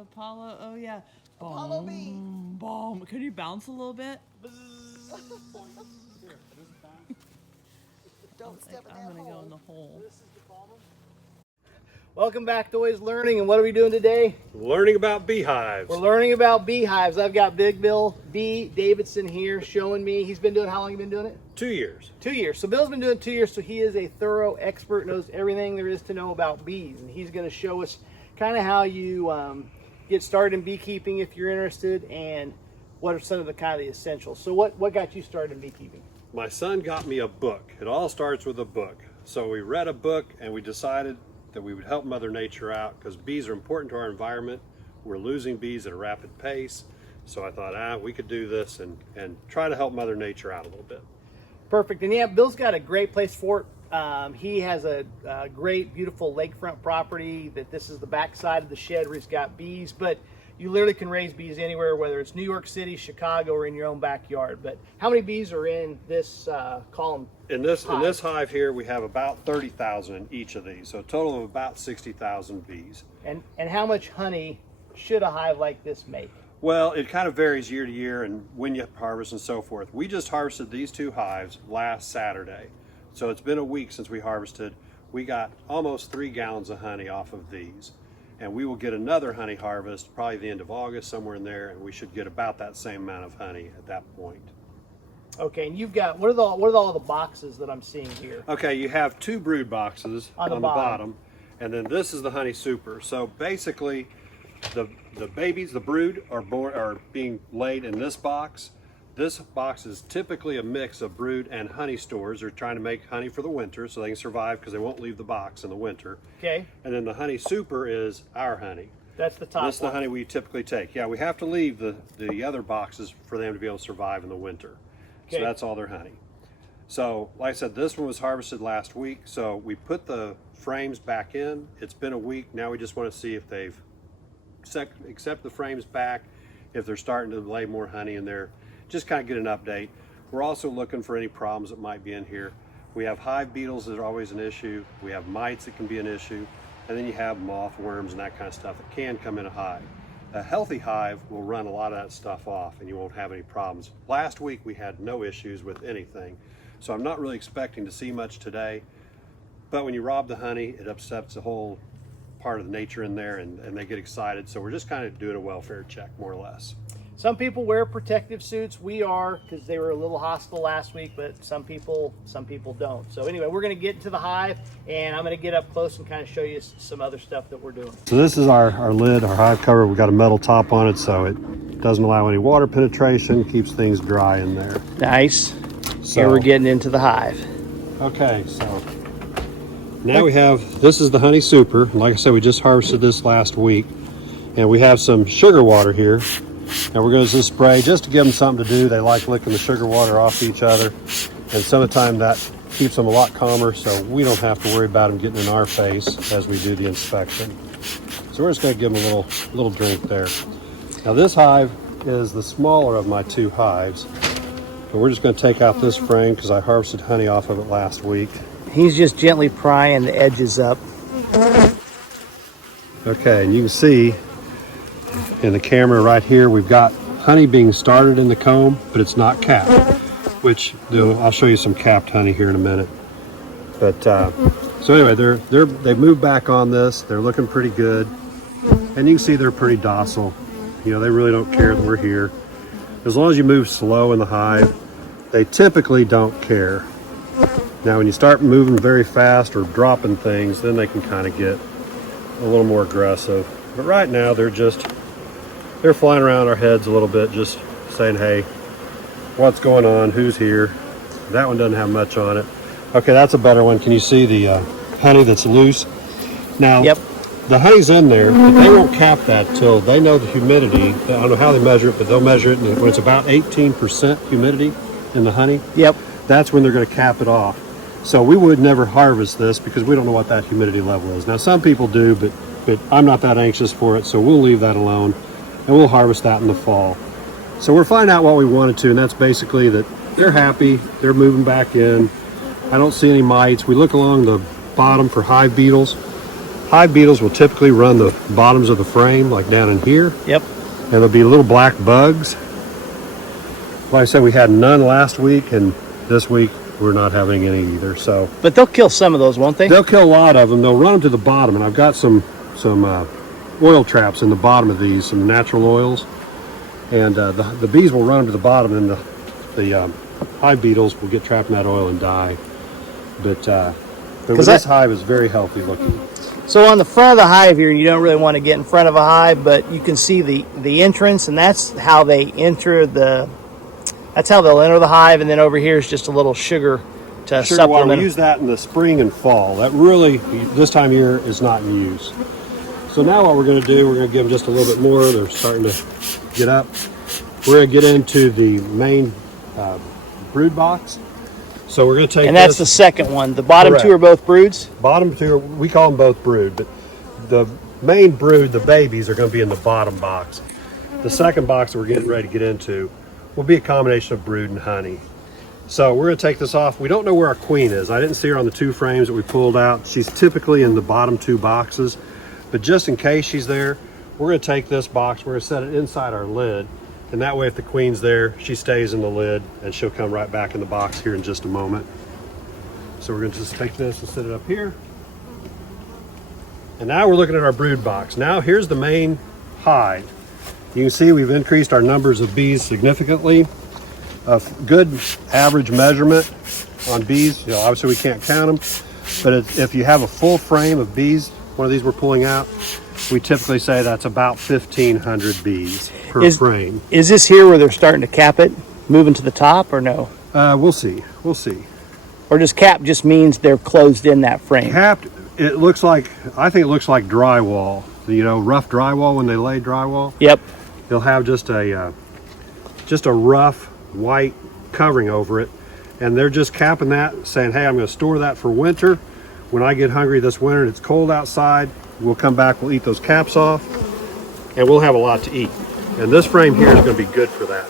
Apollo, oh yeah. Apollo bee. Boom. Could you bounce a little bit? Don't step in that I'm gonna hole. go in the hole. Welcome back to Always Learning, and what are we doing today? Learning about beehives. We're learning about beehives. I've got Big Bill B. Davidson here showing me. He's been doing, how long have you been doing it? 2 years. 2 years. So Bill's been doing it 2 years, so he is a thorough expert, knows everything there is to know about bees. And he's going to show us kind of how you get started in beekeeping if you're interested, and what are some of the kind of the essentials. So what got you started in beekeeping? My son got me a book. It all starts with a book. So we read a book and we decided that we would help Mother Nature out because bees are important to our environment. We're losing bees at a rapid pace. So I thought, we could do this and try to help Mother Nature out a little bit. Perfect. And yeah, Bill's got a great place for it. He has a great, beautiful lakefront property that this is the back side of the shed where he's got bees, but you literally can raise bees anywhere, whether it's New York City, Chicago, or in your own backyard. But how many bees are in this column? In this hive here, we have about 30,000 in each of these. So a total of about 60,000 bees. And how much honey should a hive like this make? Well, it kind of varies year to year and when you harvest and so forth. We just harvested these 2 hives last Saturday. So it's been a week since we harvested. We got almost 3 gallons of honey off of these. And we will get another honey harvest probably the end of August, somewhere in there, and we should get about that same amount of honey at that point. Okay, and you've got, what are all the boxes that I'm seeing here? Okay, you have 2 brood boxes on the bottom, and then this is the honey super. So basically, the babies, the brood, are being laid in this box. This box is typically a mix of brood and honey stores. They're trying to make honey for the winter so they can survive because they won't leave the box in the winter. Okay. And then the honey super is our honey. That's the top. That's the honey we typically take. Yeah, we have to leave the other boxes for them to be able to survive in the winter. Okay. So that's all their honey. So like I said, this one was harvested last week. So we put the frames back in. It's been a week. Now we just want to see if they've accept the frames back, if they're starting to lay more honey in there. Just kind of get an update. We're also looking for any problems that might be in here. We have hive beetles that are always an issue. We have mites that can be an issue. And then you have moth, worms, and that kind of stuff that can come in a hive. A healthy hive will run a lot of that stuff off and you won't have any problems. Last week we had no issues with anything. So I'm not really expecting to see much today. But when you rob the honey, it upsets the whole part of the nature in there and they get excited. So we're just kind of doing a welfare check, more or less. Some people wear protective suits. We are, because they were a little hostile last week, but some people don't. So anyway, we're going to get into the hive, and I'm going to get up close and kind of show you some other stuff that we're doing. So this is our lid, our hive cover. We've got a metal top on it, so it doesn't allow any water penetration, keeps things dry in there. Nice. So here we're getting into the hive. Okay, so now we have, this is the honey super. Like I said, we just harvested this last week, and we have some sugar water here. And we're going to just spray just to give them something to do. They like licking the sugar water off each other. And some of the time that keeps them a lot calmer, so we don't have to worry about them getting in our face as we do the inspection. So we're just going to give them a little drink there. Now this hive is the smaller of my 2 hives. But we're just going to take out this frame because I harvested honey off of it last week. He's just gently prying the edges up. Okay, and you can see in the camera right here, we've got honey being started in the comb, but it's not capped, which I'll show you some capped honey here in a minute. But so anyway, they've moved back on this. They're looking pretty good, and you can see they're pretty docile. You know, they really don't care that we're here. As long as you move slow in the hive, they typically don't care. Now, when you start moving very fast or dropping things, then they can kind of get a little more aggressive. But right now, they're flying around our heads a little bit, just saying, hey, what's going on? Who's here? That one doesn't have much on it. Okay, that's a better one. Can you see the honey that's loose? Now, yep. The honey's in there, but they won't cap that till they know the humidity. I don't know how they measure it, but they'll measure it when it's about 18% humidity in the honey. Yep. That's when they're going to cap it off. So we would never harvest this because we don't know what that humidity level is. Now, some people do, but I'm not that anxious for it, so we'll leave that alone. And we'll harvest that in the fall. So we're finding out what we wanted to, and that's basically that they're happy, they're moving back in. I don't see any mites. We look along the bottom for hive beetles, hive beetles will typically run the bottoms of the frame, like down in here. Yep. And there'll be little black bugs. Like I said, we had none last week, and this week we're not having any either. So, but they'll kill some of those, won't they? They'll kill a lot of them. They'll run them to the bottom, and I've got some oil traps in the bottom of these, some natural oils, and the bees will run them to the bottom, and the hive beetles will get trapped in that oil and die. But this hive is very healthy looking. So on the front of the hive here, you don't really want to get in front of a hive, but you can see the entrance, and that's how they enter that's how they'll enter the hive. And then over here is just a little sugar to supplement. We use that in the spring and fall. That really, this time of year, is not in use. So now what we're going to do, we're going to give them just a little bit more. They're starting to get up. We're going to get into the main brood box. So we're going to take and that's the second one. The bottom Correct. Two are both broods? Bottom two, we call them both brood, but the main brood, the babies, are going to be in the bottom box. The second box that we're getting ready to get into will be a combination of brood and honey. So we're going to take this off. We don't know where our queen is. I didn't see her on the two frames that we pulled out. She's typically in the bottom two boxes, but just in case she's there, we're going to take this box, we're going to set it inside our lid, and that way if the queen's there, she stays in the lid, and she'll come right back in the box here in just a moment. So we're going to just take this and set it up here. And now we're looking at our brood box. Now here's the main hive. You can see we've increased our numbers of bees significantly. A good average measurement on bees, obviously we can't count them, but if you have a full frame of bees, one of these we're pulling out, we typically say that's about 1,500 bees per frame. Is this here where they're starting to cap it, moving to the top, or no? We'll see. Or does cap just means they're closed in that frame? Capped, I think it looks like drywall. Rough drywall when they lay drywall. Yep. They'll have just a rough white covering over it, and they're just capping that, saying, hey, I'm going to store that for winter. When I get hungry this winter and it's cold outside, we'll come back, we'll eat those caps off, and we'll have a lot to eat. And this frame here is going to be good for that,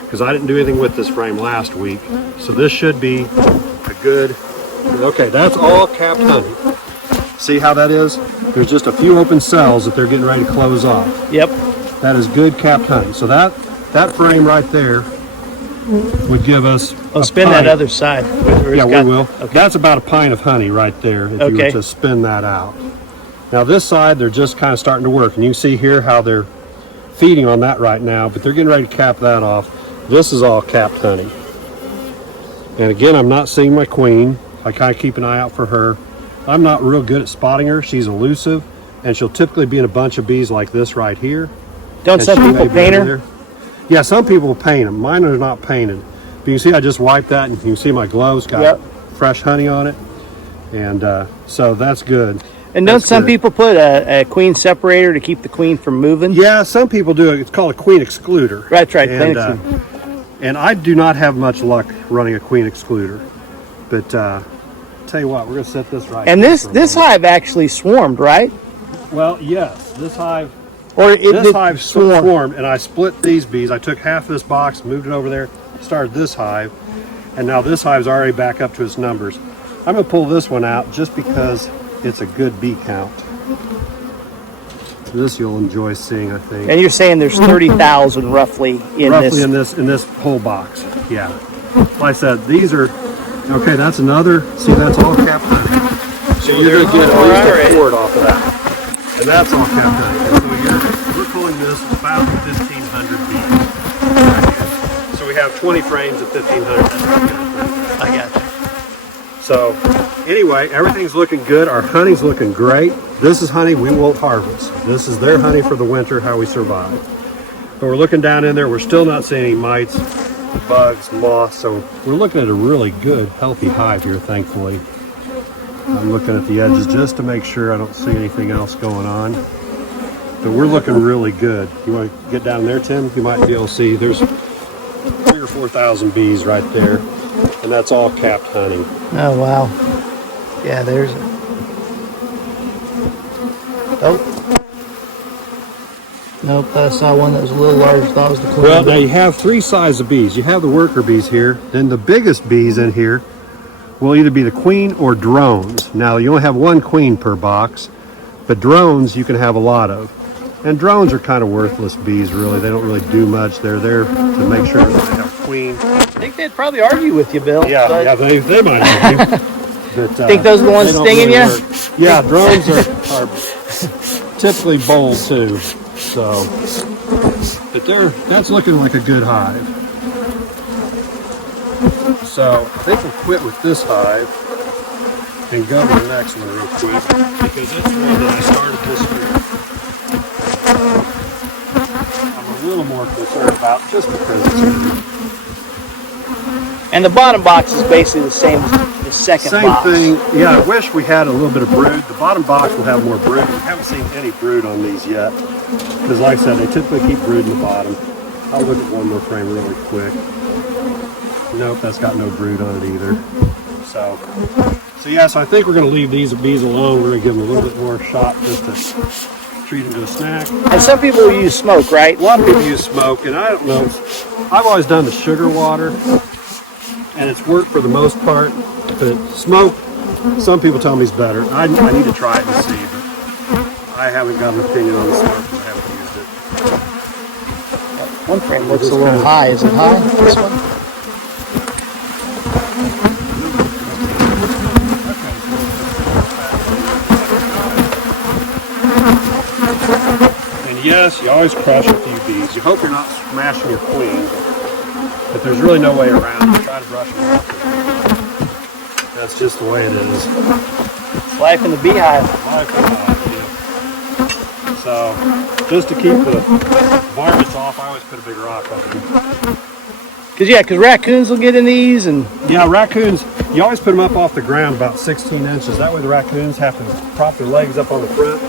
because I didn't do anything with this frame last week, so this should be a good. Okay, that's all capped honey. See how that is? There's just a few open cells that they're getting ready to close off. Yep. That is good capped honey. So that frame right there would give us spin that other side. Yeah, we will. Okay. That's about a pint of honey right there if you were to spin that out. Now this side, they're just kind of starting to work. And you can see here how they're feeding on that right now, but they're getting ready to cap that off. This is all capped honey. And again, I'm not seeing my queen. I kind of keep an eye out for her. I'm not real good at spotting her. She's elusive, and she'll typically be in a bunch of bees like this right here. Don't some people paint her? Yeah, some people paint them. Mine are not painted. But you can see I just wiped that, and you can see my gloves got fresh honey on it. And so that's good. And don't some people put a queen separator to keep the queen from moving? Yeah, some people do it. It's called a queen excluder. That's right. And I do not have much luck running a queen excluder. But tell you what, we're going to set this right. And this hive actually swarmed, right? Well, yes. This hive swarmed, and I split these bees. I took half of this box, moved it over there, started this hive, and now this hive's already back up to its numbers. I'm going to pull this one out just because it's a good bee count. This you'll enjoy seeing, I think. And you're saying there's 30,000 roughly in this whole box. Yeah. Like I said, these are okay. That's another. See, that's all capped honey. So you're going to get at least a quart off of that, and that's all capped honey. So we're pulling this about 1,500 bees. So we have 20 frames of 1,500. I got you. So anyway, everything's looking good. Our honey's looking great. This is honey we won't harvest. This is their honey for the winter, how we survive. But we're looking down in there. We're still not seeing any mites, bugs, moths. So we're looking at a really good, healthy hive here, thankfully. I'm looking at the edges just to make sure I don't see anything else going on. But we're looking really good. You want to get down there, Tim? You might be able to see there's 3,000 or 4,000 bees right there. And that's all capped honey. Oh, wow. Yeah, there's it. Oh. Nope, I saw one that was a little large. Thought it was the queen. Well, now you have three sizes of bees. You have the worker bees here. Then the biggest bees in here will either be the queen or drones. Now, you only have one queen per box, But drones you can have a lot of. And drones are kind of worthless bees, really. They don't really do much. They're there to make sure that they have a queen. I think they'd probably argue with you, Bill. Yeah, but... yeah, they might argue. But, think those are the ones stinging you? Yeah, drones are typically bold too. So, but that's looking like a good hive. So I think we'll quit with this hive and go to the next one real quick because it's one that I started this year. I'm a little more concerned about just because it's new. And the bottom box is basically the same as the second box. Same thing. Yeah, I wish we had a little bit of brood. The bottom box will have more brood. We haven't seen any brood on these yet. Because like I said, they typically keep brood in the bottom. I'll look at one more frame really quick. Nope, that's got no brood on it either. So yeah, so I think we're going to leave these bees alone. We're going to give them a little bit more shot just to treat them to a snack. And some people use smoke, right? A lot of people use smoke, and I don't know. I've always done the sugar water, and it's worked for the most part. But smoke, some people tell me is better. I need to try it and see, but I haven't got an opinion on the smoke because I haven't used it. One frame looks a little high. Is it high? This one? Yes, you always crush a few bees. You hope you're not smashing your queen, but there's really no way around it. Try to brush them off. That's just the way it is. It's life in the beehive. Life in the hive, yeah. So, just to keep the varmints off, I always put a big rock up them. Because raccoons will get in these and... Yeah, raccoons, you always put them up off the ground about 16 inches. That way the raccoons have to prop their legs up on the front.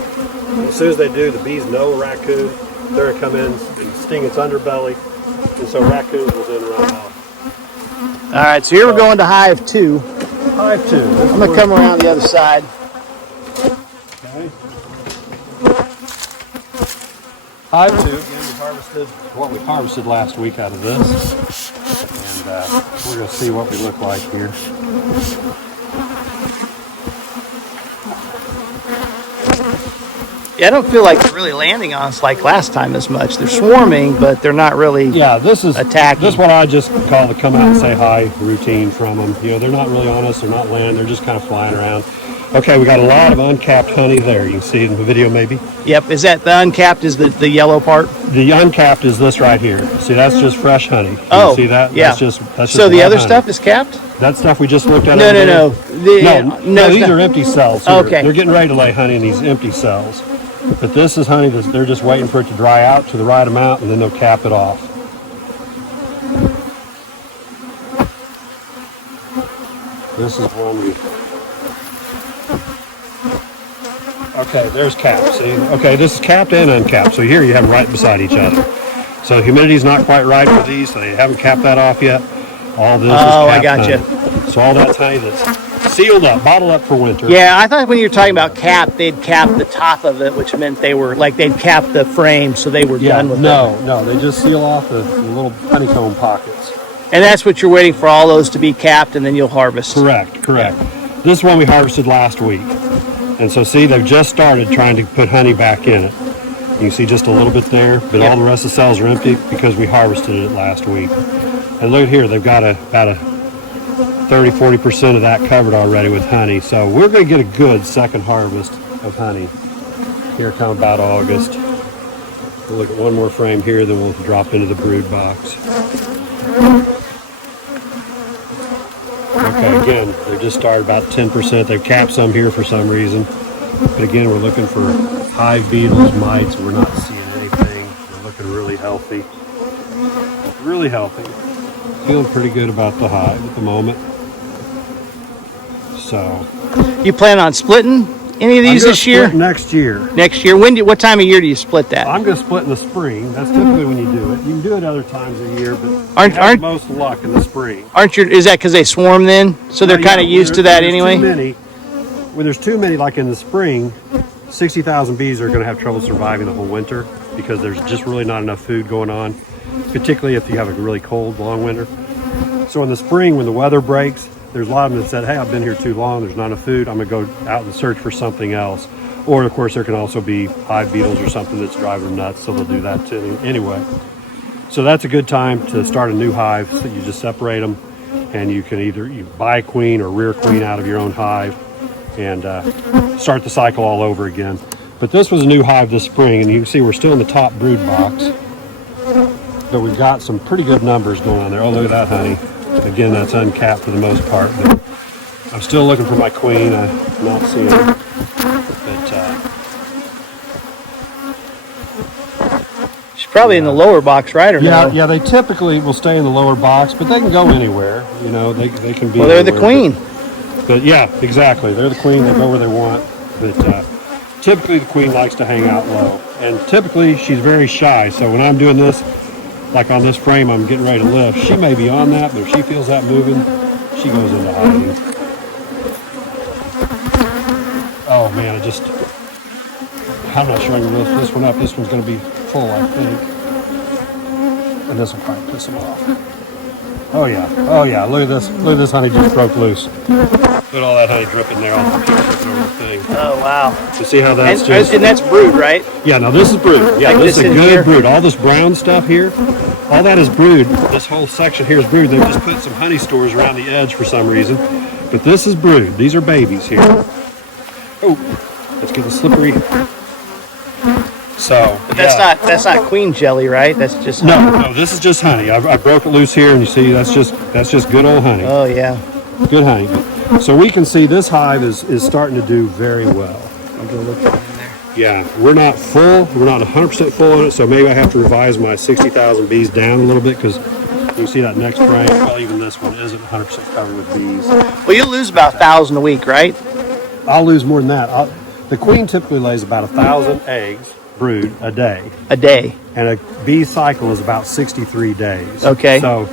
As soon as they do, the bees know a raccoon. They're going to come in and sting its underbelly, and so raccoons will then run off. All right, so here we're going to Hive 2. Hive 2. I'm going to come around the other side. Okay. Hive 2, again, we harvested what we harvested last week out of this. And we're going to see what we look like here. Yeah, I don't feel like they're really landing on us like last time as much. They're swarming, but they're not really attacking. This is what I just call the come out and say hi routine from them. You know, they're not really on us, they're not landing, they're just kind of flying around. Okay, we got a lot of uncapped honey there. You can see it in the video maybe. Yep, is that the uncapped is the yellow part? The uncapped is this right here. See, that's just fresh honey. You see that? Yeah. That's just so the other honey. stuff is capped? That stuff we just looked at. No, these are empty cells here. Okay. They're getting ready to lay honey in these empty cells. But this is honey that they're just waiting for it to dry out to the right amount, and then they'll cap it off. This is one we... Okay, there's cap, see? Okay, this is capped and uncapped, so here you have them right beside each other. So humidity's not quite right for these, so they haven't capped that off yet. All this is capped I gotcha. honey. So all that's honey that's sealed up, bottled up for winter. Yeah, I thought when you were talking about cap, they'd cap the top of it, which meant they were, like they'd cap the frame, so they were done with it. No, they just seal off the little honeycomb pockets. And that's what you're waiting for, all those to be capped, and then you'll harvest. Correct. This one we harvested last week. And so see, they've just started trying to put honey back in it. You can see just a little bit there, but all the rest of the cells are empty because we harvested it last week. And look here, they've got about a 30-40% of that covered already with honey. So we're going to get a good second harvest of honey here come about August. We'll look at one more frame here, then we'll drop into the brood box. Okay, again, they just started about 10%. They've capped some here for some reason. But again, we're looking for hive beetles, mites. We're not seeing anything. We're looking really healthy. Really healthy. Feeling pretty good about the hive at the moment. So. You plan on splitting any of these this year? Next year. Next year? What time of year do you split that? I'm going to split in the spring. That's typically when you do it. You can do it other times of the year, but aren't most luck in the spring. Is that because they swarm then? So they're kind of used to that anyway? When there's too many, like in the spring, 60,000 bees are going to have trouble surviving the whole winter because there's just really not enough food going on, particularly if you have a really cold, long winter. So in the spring, when the weather breaks, there's a lot of them that said, hey, I've been here too long, there's not enough food, I'm going to go out and search for something else. Or of course there can also be hive beetles or something that's driving them nuts, so they'll do that too anyway. So that's a good time to start a new hive. So you just separate them, and you can either buy a queen or rear queen out of your own hive and start the cycle all over again. But this was a new hive this spring, and you can see we're still in the top brood box, but we've got some pretty good numbers going on there. Oh, look at that honey. Again, that's uncapped for the most part, but I'm still looking for my queen. I'm not seeing her. But She's probably in the lower box, right? Or no? yeah, they typically will stay in the lower box, but they can go anywhere. You know, they can be. Well, they're the anywhere, queen. But yeah, exactly. They're the queen. They go where they want. But typically the queen likes to hang out low, and typically she's very shy. So when I'm doing this, like on this frame, I'm getting ready to lift. She may be on that, but if she feels that moving, she goes into hiding. Oh man, I'm not sure I can lift this one up. This one's going to be full, I think. And this will probably piss them off. Oh yeah, look at this. Look at this honey just broke loose. Look at all that honey dripping there. All the dripping over the thing. Oh wow! You see how that's And that's brood, right? Yeah, no, this is brood. Yeah, Like this is a this in good here? brood. All this brown stuff here, all that is brood. This whole section here is brood. They've just put some honey stores around the edge for some reason. But this is brood. These are babies here. Oh, let's get the slippery. So, But that's not queen jelly, right? That's just no, this is just honey. I broke it loose here, and you see that's just good old honey. Oh yeah. Good honey. So we can see this hive is starting to do very well. I'll go look at it in there. Yeah, we're not full. We're not 100% full on it, so maybe I have to revise my 60,000 bees down a little bit because you see that next frame. Well, even this one isn't 100% covered with bees. Well, you lose about 1,000 a week, right? I'll lose more than that. The queen typically lays about 1,000 eggs, brood, a day. A day. And a bee cycle is about 63 days. Okay. So,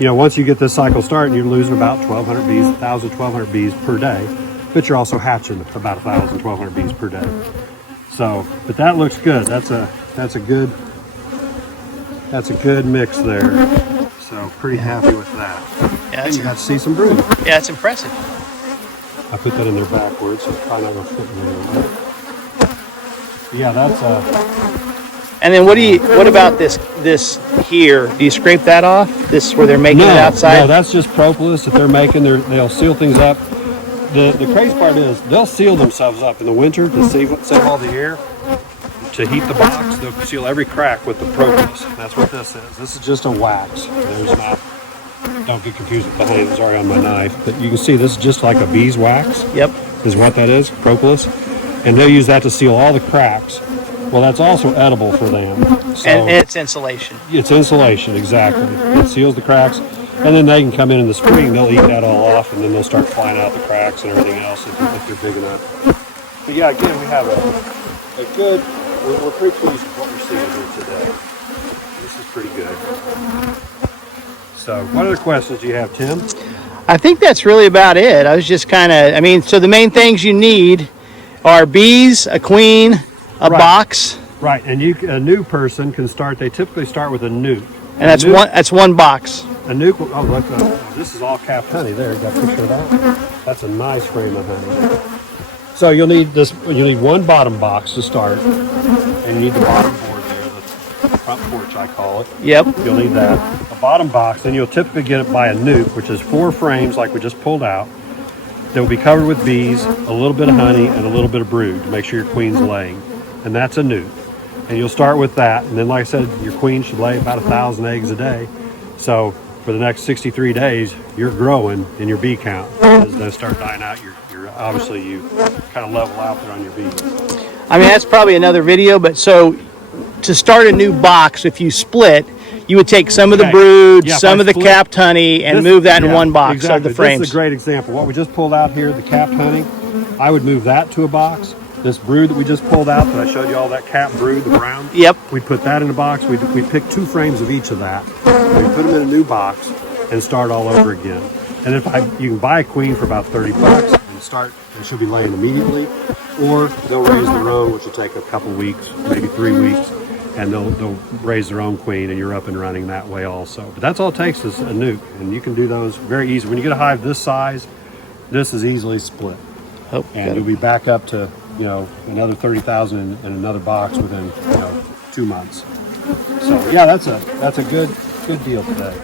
once you get this cycle started, you're losing about 1,200 bees, 1,000, 1,200 bees per day. But you're also hatching about 1,000, 1,200 bees per day. So, but that looks good. That's a good mix there. So, pretty happy with that. Yeah, And you got to see some brood. yeah, it's impressive. I put that in there backwards, so it's probably not going to fit in there. Yeah, that's And then what about this here? Do you scrape that off? This is where they're making it outside? No, that's just propolis that they're making. They'll seal things up. The crazy part is they'll seal themselves up in the winter to save all the air. To heat the box, they'll seal every crack with the propolis. That's what this is. This is just a wax. There's not. Don't get confused with the honey that's already on my knife. But you can see this is just like a beeswax. Yep. Is what that is, propolis. And they'll use that to seal all the cracks. Well, that's also edible for them. So And it's insulation. it's insulation, exactly. It seals the cracks. And then they can come in the spring, they'll eat that all off, and then they'll start flying out the cracks and everything else if you're big enough. But yeah, again, we have a good, we're pretty pleased with what we're seeing here today. This is pretty good. So, what other questions do you have, Tim? I think that's really about it. I was just so the main things you need are bees, a queen, a box. Right, and a new person can start, they typically start with a nuke. And that's one box. A nuke, oh look, this is all capped honey there. Got a picture of that? That's a nice frame of honey. So you'll need one bottom box to start, and you need the bottom board there, the front porch I call it. Yep. You'll need that. A bottom box, then you'll typically get it by a nuke, which is 4 frames like we just pulled out. That will be covered with bees, a little bit of honey, and a little bit of brood to make sure your queen's laying. And that's a nuke. And you'll start with that, and then like I said, your queen should lay about 1,000 eggs a day. So for the next 63 days, you're growing in your bee count. As they start dying out, you're obviously you kind of level out there on your bees. I mean, that's probably another video, but so to start a new box, if you split, you would take some of the brood, some of the capped honey, and move that in one box of the frames. This is a great example. What we just pulled out here, the capped honey, I would move that to a box. This brood that we just pulled out, that I showed you all that capped brood, the brown. Yep. We'd put that in a box. We'd pick 2 frames of each of that. We'd put them in a new box and start all over again. And you can buy a queen for about $30 and start, and she'll be laying immediately. Or they'll raise their own, which will take a couple weeks, maybe 3 weeks. And they'll raise their own queen, and you're up and running that way also. But that's all it takes is a nuke, and you can do those very easy. When you get a hive this size, this is easily split. Oh, and you'll be back up to you know, another 30,000 in another box within, you know, 2 months. So yeah, that's a good deal today.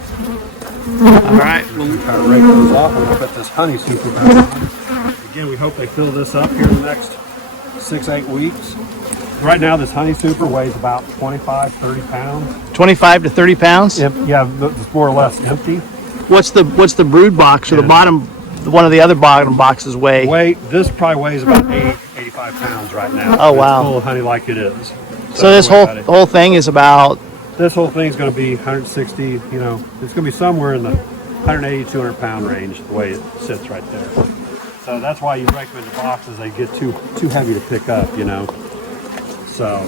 All right. We'll kind of rake those off and we'll put this honey super back on. Again, we hope they fill this up here in the next 6-8 weeks. Right now, this honey super weighs about 25-30 pounds. 25 to 30 pounds. Yeah, it's more or less empty. What's the brood box or the bottom? One of the other bottom boxes weigh? This probably weighs about 85 pounds right now. Oh wow! It's full of honey like it is. So this whole thing is about. This whole thing is going to be 160. You know, it's going to be somewhere in the 180, 200 pound range the way it sits right there. So that's why you break them into boxes. They get too heavy to pick up. You know. So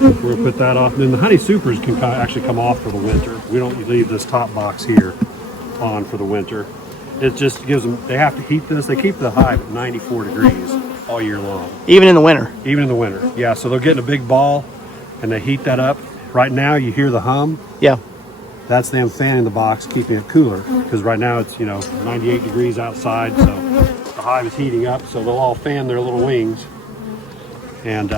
we're going to put that off. And then the honey supers can actually come off for the winter. We don't leave this top box here on for the winter. It just gives them, they have to heat this. They keep the hive at 94 degrees all year long. Even in the winter? Even in the winter, yeah. So they'll get in a big ball and they heat that up. Right now you hear the hum. Yeah. That's them fanning the box, keeping it cooler. Because right now it's, you know, 98 degrees outside. So the hive is heating up. So they'll all fan their little wings. And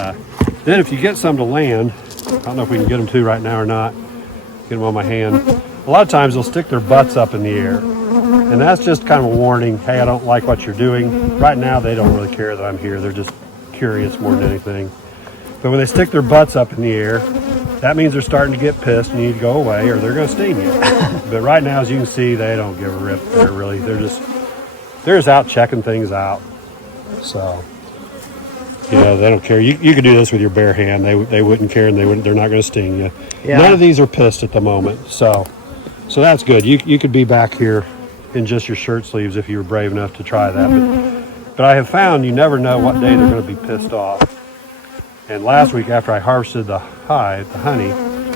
then if you get some to land, I don't know if we can get them to right now or not. Get them on my hand. A lot of times they'll stick their butts up in the air. And that's just kind of a warning. Hey, I don't like what you're doing. Right now, they don't really care that I'm here. They're just curious more than anything. But when they stick their butts up in the air, that means they're starting to get pissed and you need to go away or they're going to sting you. But right now, as you can see, they don't give a rip. They're just out checking things out. So, you know, they don't care. You could do this with your bare hand. They wouldn't care and they're not going to sting you. Yeah. None of these are pissed at the moment. So that's good. You could be back here in just your shirt sleeves if you were brave enough to try that. But I have found you never know what day they're going to be pissed off. And last week after I harvested the honey,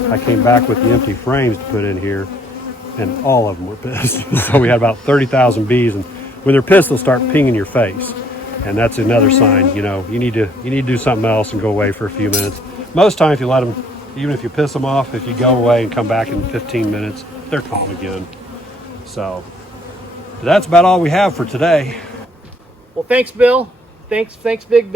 I came back with the empty frames to put in here and all of them were pissed. So we had about 30,000 bees and when they're pissed they'll start pinging your face. And that's another sign, you know, you need to do something else and go away for a few minutes. Most times if you let them, even if you piss them off, if you go away and come back in 15 minutes, they're calm again. So that's about all we have for today. Well, thanks, Bill. Thanks, big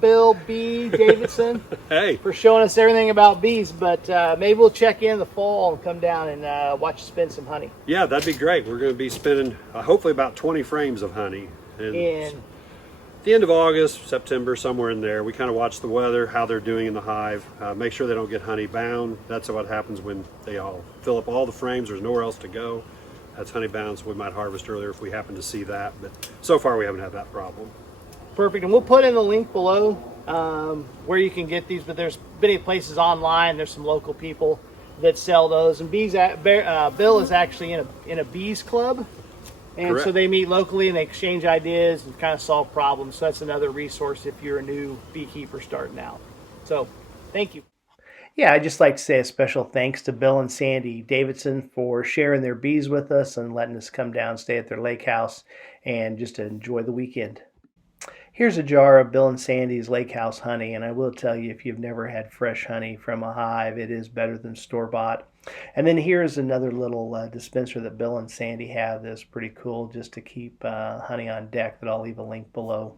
Bill B. Davidson. Hey, for showing us everything about bees. But maybe we'll check in the fall and come down and watch you spin some honey. Yeah, that'd be great. We're going to be spinning hopefully about 20 frames of honey. And the end of August, September, somewhere in there. We kind of watch the weather, how they're doing in the hive, make sure they don't get honey bound. That's what happens when they all fill up all the frames. There's nowhere else to go. That's honey bound, so we might harvest earlier if we happen to see that. But so far we haven't had that problem. Perfect. And we'll put in the link below where you can get these. But there's many places online. There's some local people that sell those. And Bill is actually in a bees club. And correct. So they meet locally and they exchange ideas and kind of solve problems. So that's another resource if you're a new beekeeper starting out. So thank you. Yeah, I'd just like to say a special thanks to Bill and Sandy Davidson for sharing their bees with us and letting us come down, stay at their lake house, and just to enjoy the weekend. Here's a jar of Bill and Sandy's lake house honey, and I will tell you, if you've never had fresh honey from a hive, it is better than store-bought. And then here's another little dispenser that Bill and Sandy have that's pretty cool just to keep honey on deck that I'll leave a link below.